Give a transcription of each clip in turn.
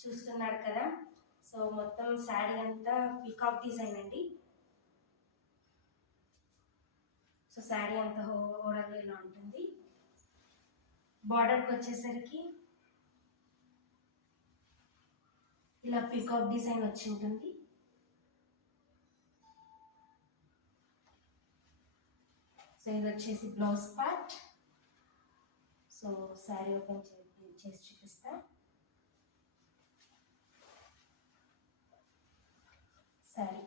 చూస్తున్నారు కదా. సో మొత్తం శారీ అంతా పీకాక్ డిజైన్ అండి. సో శారీ అంతా ఓవరాల్ ఇలా ఉంటుంది. బార్డర్కి వచ్చేసరికి ఇలా పీకాక్ డిజైన్ వచ్చి ఉంటుంది. సో ఇది వచ్చేసి బ్లౌజ్ పార్ట్. సో శారీ ఓపెన్ చేసి చూపిస్తా. శారీ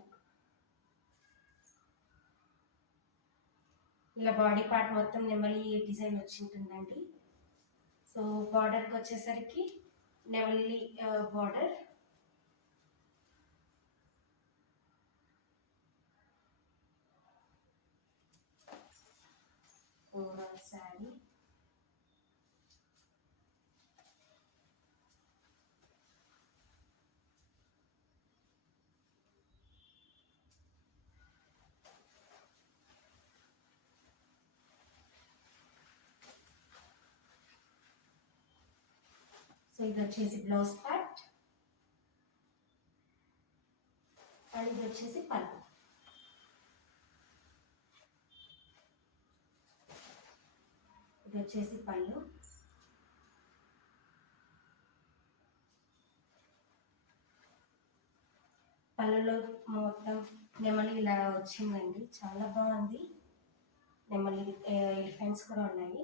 ఇలా బాడీ పార్ట్ మొత్తం నెమలి డిజైన్ వచ్చి ఉంటుందండి. సో బార్డర్కి వచ్చేసరికి నెమలి బార్డర్. ఓవరాల్ శారీ సో ఇది వచ్చేసి బ్లౌజ్ పార్ట్ అండ్ ఇది వచ్చేసి పళ్ళు. ఇది వచ్చేసి పళ్ళు. పళ్ళులో మొత్తం నెమలి ఇలా వచ్చిందండి, చాలా బాగుంది. నెమలి ఎలిఫెంట్స్ కూడా ఉన్నాయి.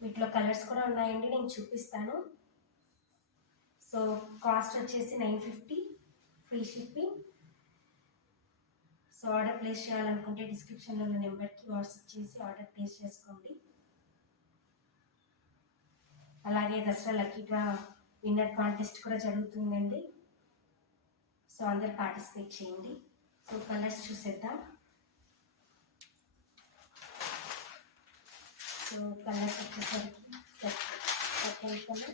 వీటిలో కలర్స్ కూడా ఉన్నాయండి, నేను చూపిస్తాను. సో కాస్ట్ వచ్చేసి 950, free shipping. So order place చేయాలనుకుంటే డిస్క్రిప్షన్లో ఉన్న నెంబర్కి వాట్సాప్ చేసి ఆర్డర్ ప్లేస్ చేసుకోండి. అలాగే Dasara lucky draw winner contest కూడా జరుగుతుందండి. సో అందరు పార్టిసిపేట్ చేయండి. సో కలర్స్ చూసేద్దాం. సో కలర్స్ వచ్చేసరికి second colour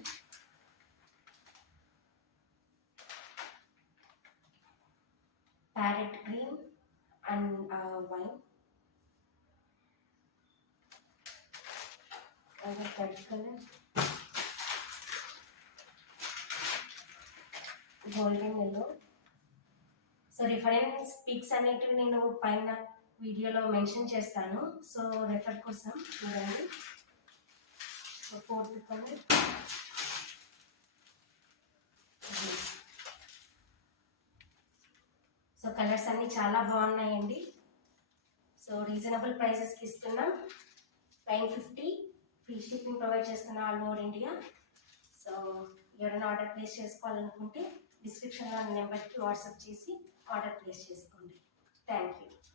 parrot green and wine. Third colour golden yellow. So reference pics అనేటివి నేను పైన వీడియోలో మెన్షన్ చేస్తాను, సో రెఫర్ కోసం చూడండి. So fourth colour so colours అన్నీ చాలా బాగున్నాయండి. సో రీజనబుల్ ప్రైసెస్కి ఇస్తున్నాం. 950 ఫ్రీ షిప్పింగ్ ప్రొవైడ్ చేస్తున్నాం ఆల్ ఓవర్ ఇండియా. సో ఎవరైనా ఆర్డర్ ప్లేస్ చేసుకోవాలనుకుంటే డిస్క్రిప్షన్లో నెంబర్కి వాట్సాప్ చేసి ఆర్డర్ ప్లేస్ చేసుకోండి. Thank you.